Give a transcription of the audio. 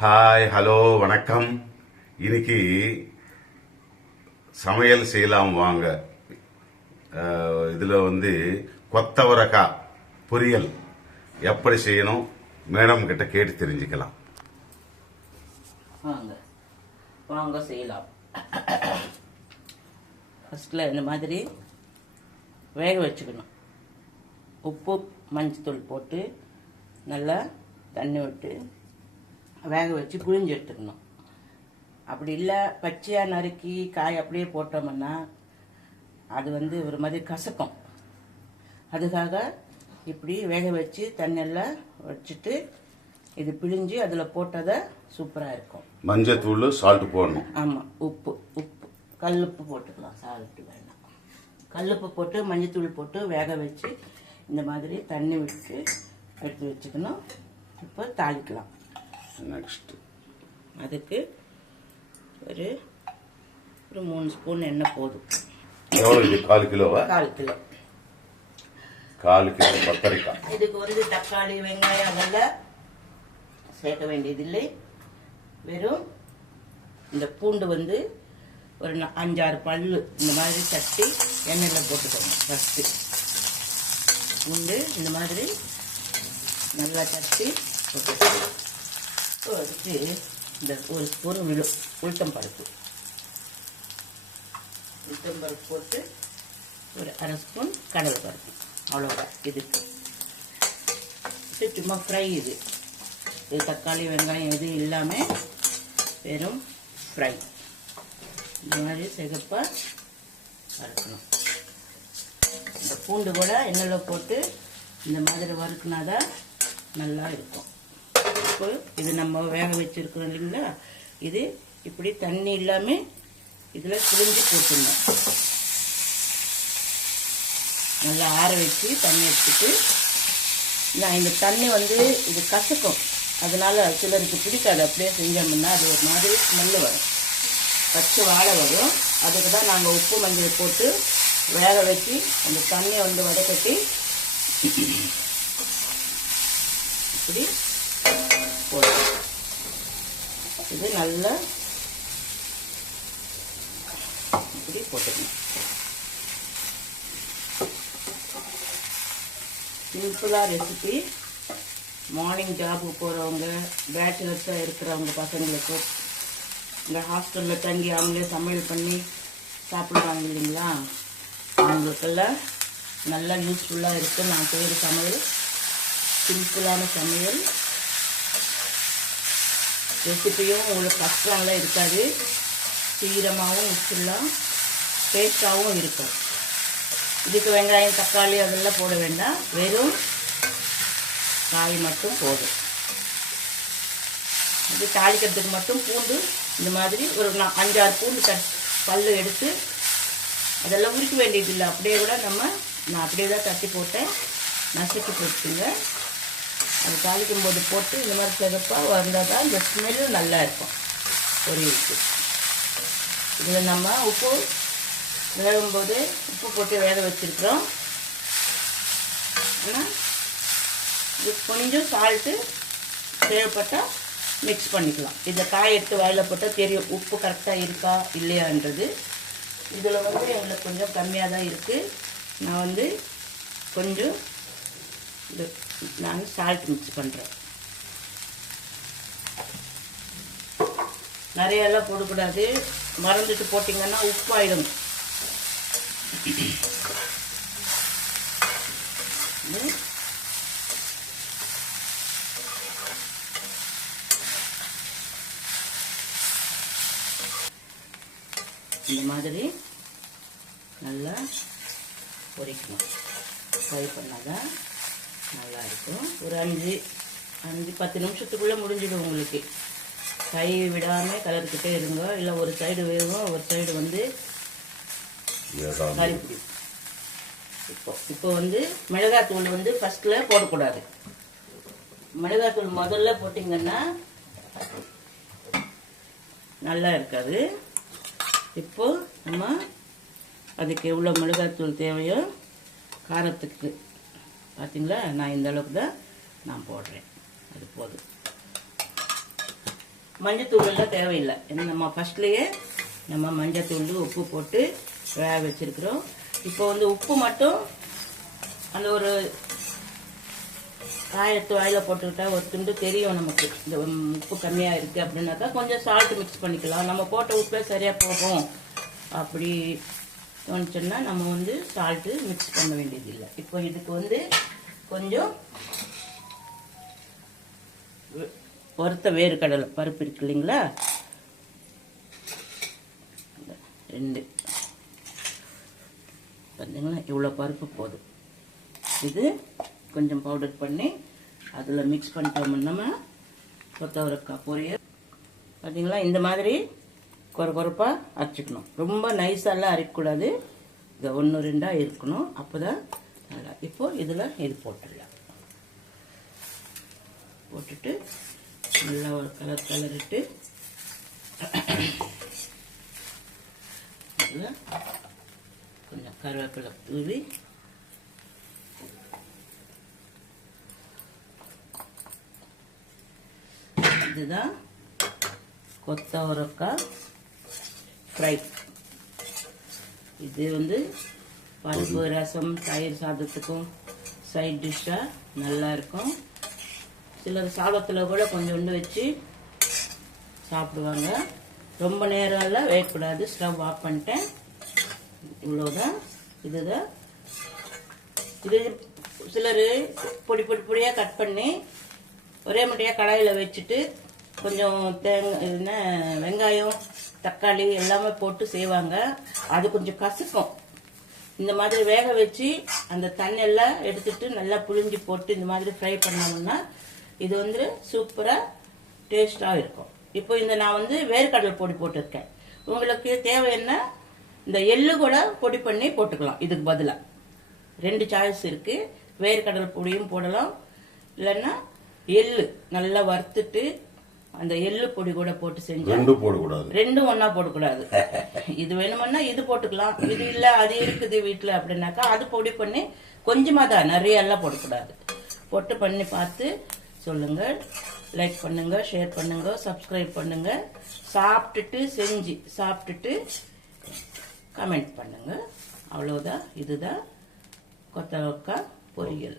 Hi hello வணக்கம். இன்னைக்கு சமையல் செய்யலாம் வாங்க. இதில் கொத்தவரக்காய் பொரியல் எப்படி செய்யணும் மேடம் கிட்ட கேட்டு தெரிஞ்சுக்கலாம். வாங்க வாங்க செய்யலாம். ஃபஸ்ட்டில் இந்த மாதிரி வேக வச்சுக்கணும். உப்பு மஞ்சத்தூள் போட்டு நல்லா தண்ணி விட்டு வேக வச்சு புழிஞ்சு எடுத்துக்கணும். அப்படி இல்லை பச்சையாக நறுக்கி காய் அப்படியே போட்டோம்னா அது ஒரு மாதிரி கசக்கும். அதுக்காக இப்படி வேக வச்சு தண்ணியெல்லாம் வச்சுட்டு இது பிழிஞ்சு அதில் போட்டதை சூப்பராக இருக்கும். மஞ்சத்தூள் சால்ட் போடணும். ஆமாம், உப்பு கல்லுப்பு போட்டுக்கலாம், சால்ட்டு வேண்டாம். கல்லுப்பு போட்டு மஞ்சத்தூள் போட்டு வேக வச்சு இந்த மாதிரி தண்ணி விட்டு எடுத்து வச்சுக்கணும். இப்போ தாளிக்கலாம். நெக்ஸ்ட் அதுக்கு ஒரு 3 ஸ்பூன் எண்ணெய் போதும். எவ்வளோ இது? 1/4 கிலோவா? 1/4 கிலோ. 1/4 கிலோ கத்தரிக்காய். இதுக்கு தக்காளி வெங்காயம் அதெல்லாம் சேர்க்க வேண்டியதில்லை. வெறும் இந்த பூண்டு ஒரு 5-6 பல்லு இந்த மாதிரி தட்டி எண்ணெயில் போட்டுக்கணும். ஃபஸ்ட்டு பூண்டு இந்த மாதிரி நல்லா தட்டி போட்டுக்கணும். அதுக்கு இந்த 1 ஸ்பூன் உளுத்தம் பருப்பு போட்டு ஒரு 1/2 ஸ்பூன் கடலை பருப்பு, அவ்வளோதான். இதுக்கு சும்மா ஃப்ரை. இது தக்காளி வெங்காயம் எது இல்லாமல் வெறும் ஃப்ரை. இந்த மாதிரி சிகப்பாக வறுக்கணும். இந்த பூண்டு கூட எண்ணெயில் போட்டு இந்த மாதிரி வறுக்குனாதான் நல்லா இருக்கும். இப்போ இது நம்ம வேக வச்சிருக்கிறோம் இல்லைங்களா, இது இப்படி தண்ணி இல்லாமல் இதில் புழிஞ்சு போட்டுடணும். நல்லா ஆற வச்சு தண்ணி எடுத்துட்டு, நான் இந்த தண்ணி இது கசக்கும். அதனால சிலருக்கு பிடிக்காது. அப்படியே செஞ்சோம்னா அது ஒரு மாதிரி ஸ்மெல்லு வரும், பச்சை வாழை வரும். அதுக்கு தான் நாங்கள் உப்பு மஞ்சள் போட்டு வேக வச்சு அந்த தண்ணியை வதக்கட்டி இப்படி போடும். இது நல்லா இப்படி போட்டுக்கணும். சிம்பிளாக ரெசிபி. மார்னிங் ஜாபுக்கு போகிறவங்க, பேச்சுலர்ஸாக இருக்கிறவங்க பசங்களுக்கு இந்த ஹாஸ்டலில் தங்கி அவங்களே சமையல் பண்ணி சாப்பிடுவாங்க இல்லைங்களா, அவங்களுக்கெல்லாம் நல்லா யூஸ்ஃபுல்லாக இருக்குது. நான் செய்கிற சமையல் சிம்பிளான சமையல். ரெசிபியும் உங்களுக்கு கஷ்டம்லாம் இருக்காது. சீரமாகவும் வச்சிடலாம், டேஸ்டாகவும் இருக்கும். இதுக்கு வெங்காயம் தக்காளி அதெல்லாம் போட வேண்டாம், வெறும் காய் மட்டும் போதும். இது தாளிக்கிறதுக்கு மட்டும் பூண்டு இந்த மாதிரி ஒரு 5-6 பூண்டு பல்லு எடுத்து அதெல்லாம் உரிக்க வேண்டியதில்லை. அப்படியே கூட நான் அப்படியே தான் தட்டி போட்டேன், நசுக்கி போட்டுங்க. அது தாளிக்கும் போது போட்டு இந்த மாதிரி சிகப்பாக வந்தால் தான் இந்த ஸ்மெல்லு நல்லா இருக்கும் பொரியலுக்கு. இதில் நம்ம உப்பு வேகும்போது உப்பு போட்டு வேக வச்சுருக்கிறோம். ஆனால் இது கொஞ்சம் சால்ட்டு தேவைப்பட்டால் மிக்ஸ் பண்ணிக்கலாம். இதை காய் எடுத்து வாயில் போட்டால் தெரியும் உப்பு கரெக்டாக இருக்கா இல்லையான்றது. இதில் எங்களுக்கு கொஞ்சம் கம்மியாக தான் இருக்குது. நான் கொஞ்சம் நான் சால்ட் மிக்ஸ் பண்ணுறேன். நிறையெல்லாம் போடக்கூடாது, மறந்துட்டு போட்டிங்கன்னா உப்பாயிடும். இந்த மாதிரி நல்லா பொரிக்கணும். ஃப்ரை பண்ணாதான் நல்லா இருக்கும். ஒரு 5-10 நிமிஷத்துக்குள்ளே முடிஞ்சிடும் உங்களுக்கு. கை விடாமல் கலர்கிட்டே இருங்க. இல்லை ஒரு சைடு வேகும், ஒரு சைடு கறிப்பிடி. இப்போ மிளகாத்தூள் ஃபஸ்ட்டில் போடக்கூடாது. மிளகாத்தூள் முதல்ல போட்டிங்கன்னா நல்லா இருக்காது. இப்போ நம்ம அதுக்கு எவ்வளோ மிளகாத்தூள் தேவையோ காரத்துக்கு பார்த்தீங்களா, நான் இந்த அளவுக்கு தான் நான் போடுறேன். அது போதும். மஞ்சத்தூள் எல்லாம் தேவையில்லை. நம்ம ஃபர்ஸ்ட்லேயே நம்ம மஞ்சத்தூள் உப்பு போட்டு வேக வச்சிருக்கிறோம். இப்போ வந்து உப்பு மட்டும் அந்த ஒரு காயத்து வாயில போட்டுக்கிட்டா ஒரு துண்டு தெரியும் நமக்கு, இந்த உப்பு கம்மியாக இருக்குது அப்படின்னாக்கா கொஞ்சம் சால்ட் மிக்ஸ் பண்ணிக்கலாம். நம்ம போட்ட உப்பே சரியாக போகும் அப்படி தோணுச்சுன்னா நம்ம வந்து சால்ட்டு மிக்ஸ் பண்ண வேண்டியதில்லை. இப்போ இதுக்கு வந்து கொஞ்சம் வறுத்த வேர்க்கடலை பருப்பு இருக்கு இல்லைங்களா, 2 பார்த்தீங்களா, இவ்வளோ பருப்பு போதும். இது கொஞ்சம் பவுடர் பண்ணி அதில் மிக்ஸ் பண்ணிட்டோம்னா கொத்தவரக்காய் பொரியல். பார்த்தீங்களா, இந்த மாதிரி கொரப்பாக அரைச்சிக்கணும். ரொம்ப நைஸாலாம் அரைக்கக்கூடாது, இது 1 2 இருக்கணும், அப்போ தான் நல்லா. இப்போ இதில் இது போட்டுடலாம். போட்டுட்டு நல்லா ஒரு கலரிட்டு இதில் கொஞ்சம் கருவேப்பிலை தூவி இதுதான் கொத்தவரக்காய் ஃப்ரை. இது வந்து பருப்பு ரசம் தயிர் சாதத்துக்கும் சைட் டிஷ்ஷாக நல்லா இருக்கும். சிலர் சாதத்தில் கூட கொஞ்சோண்டு வச்சு சாப்பிடுவாங்க. ரொம்ப நேரம்லாம் வேகக்கூடாது, ஸ்டவ் ஆஃப் பண்ணிட்டேன். இவ்வளோதான். இதுதான் இது. சிலர் பொடியாக கட் பண்ணி ஒரே முட்டையாக கடாயில் வச்சுட்டு கொஞ்சம் வெங்காயம் தக்காளி எல்லாமே போட்டு செய்வாங்க. அது கொஞ்சம் கசக்கும். இந்த மாதிரி வேக வச்சு அந்த தண்ணெல்லாம் எடுத்துட்டு நல்லா புளிஞ்சு போட்டு இந்த மாதிரி ஃப்ரை பண்ணோம்னா இது வந்து சூப்பராக டேஸ்டாக இருக்கும். இப்போ இந்த நான் வந்து வேர்க்கடலை பொடி போட்டிருக்கேன். உங்களுக்கு தேவைன்னா இந்த எள்ளு கூட பொடி பண்ணி போட்டுக்கலாம். இதுக்கு பதிலாக 2 சாய்ஸ் இருக்கு. வேர்க்கடலை பொடியும் போடலாம், இல்லைன்னா எள்ளு நல்லா வறுத்துட்டு அந்த எள்ளு பொடி கூட போட்டு செஞ்சு. ரெண்டும் ஒன்னா போடக்கூடாது. இது வேணும்னா இது போட்டுக்கலாம், இது இல்ல அது இருக்குது வீட்டுல அப்படின்னாக்கா அது பொடி பண்ணி கொஞ்சமா தான், நிறைய எல்லாம் போடக்கூடாது. போட்டு பண்ணி பார்த்து சொல்லுங்க. லைக் பண்ணுங்க, ஷேர் பண்ணுங்க, சப்ஸ்கிரைப் பண்ணுங்க. சாப்பிட்டுட்டு செஞ்சு சாப்பிட்டுட்டு கமெண்ட் பண்ணுங்க. அவ்வளவுதான். இதுதான் கொத்தவரக்காய் பொரியல்.